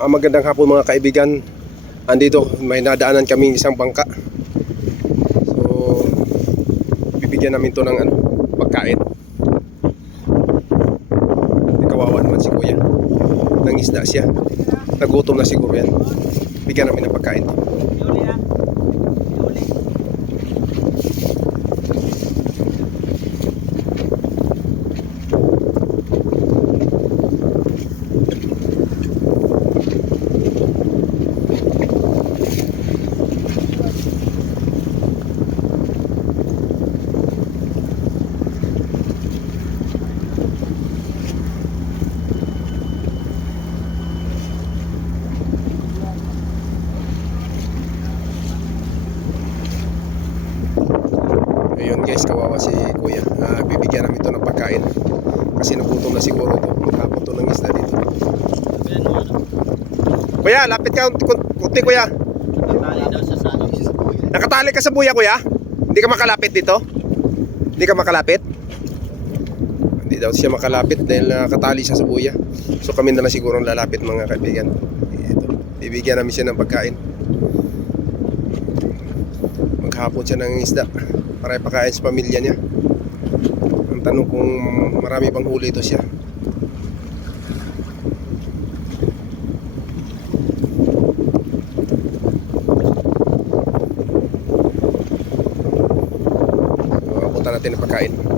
Magandang hapon mga kaibigan. Andito may nadaanan kaming isang bangka. So bibigyan namin to ng pagkain. Kawawa naman si kuya. Nangisda siya. Nagutom na siguro yan. Bigyan namin ng pagkain to. Ayun guys, kawawa si kuya. Bibigyan namin ito ng pagkain kasi nagutom na siguro ito. Maghapon ito ng isda dito. Kuya, lapit ka kunti kuya. Nakatali daw sa sano. Nakatali ka sa buya kuya? Hindi ka makalapit dito? Hindi ka makalapit? Hindi daw siya makalapit dahil nakatali siya sa buya. So kami na lang siguro lalapit mga kaibigan. Ito, bibigyan namin siya ng pagkain. Maghapon siya ng isda para ipakain sa pamilya niya. Ang tanong kung marami bang huli ito siya. So, abutan natin ang pagkain.